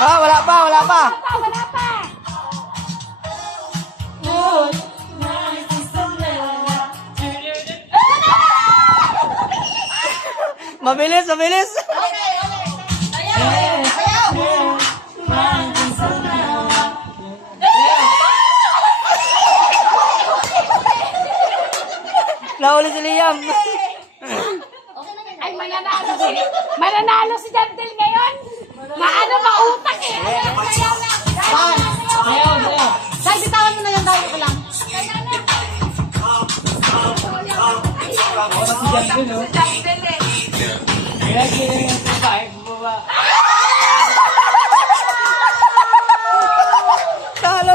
Ah, wala pa, wala pa. Wala pa. Mabilis, mabilis. Nahuli si Liam. Ay, mananalo si Jantel ngayon. Maano, mautak eh. Dahil bitawan mo na yan, dahil ko lang. Jantel eh. Talo.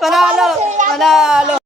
Panalo. Panalo.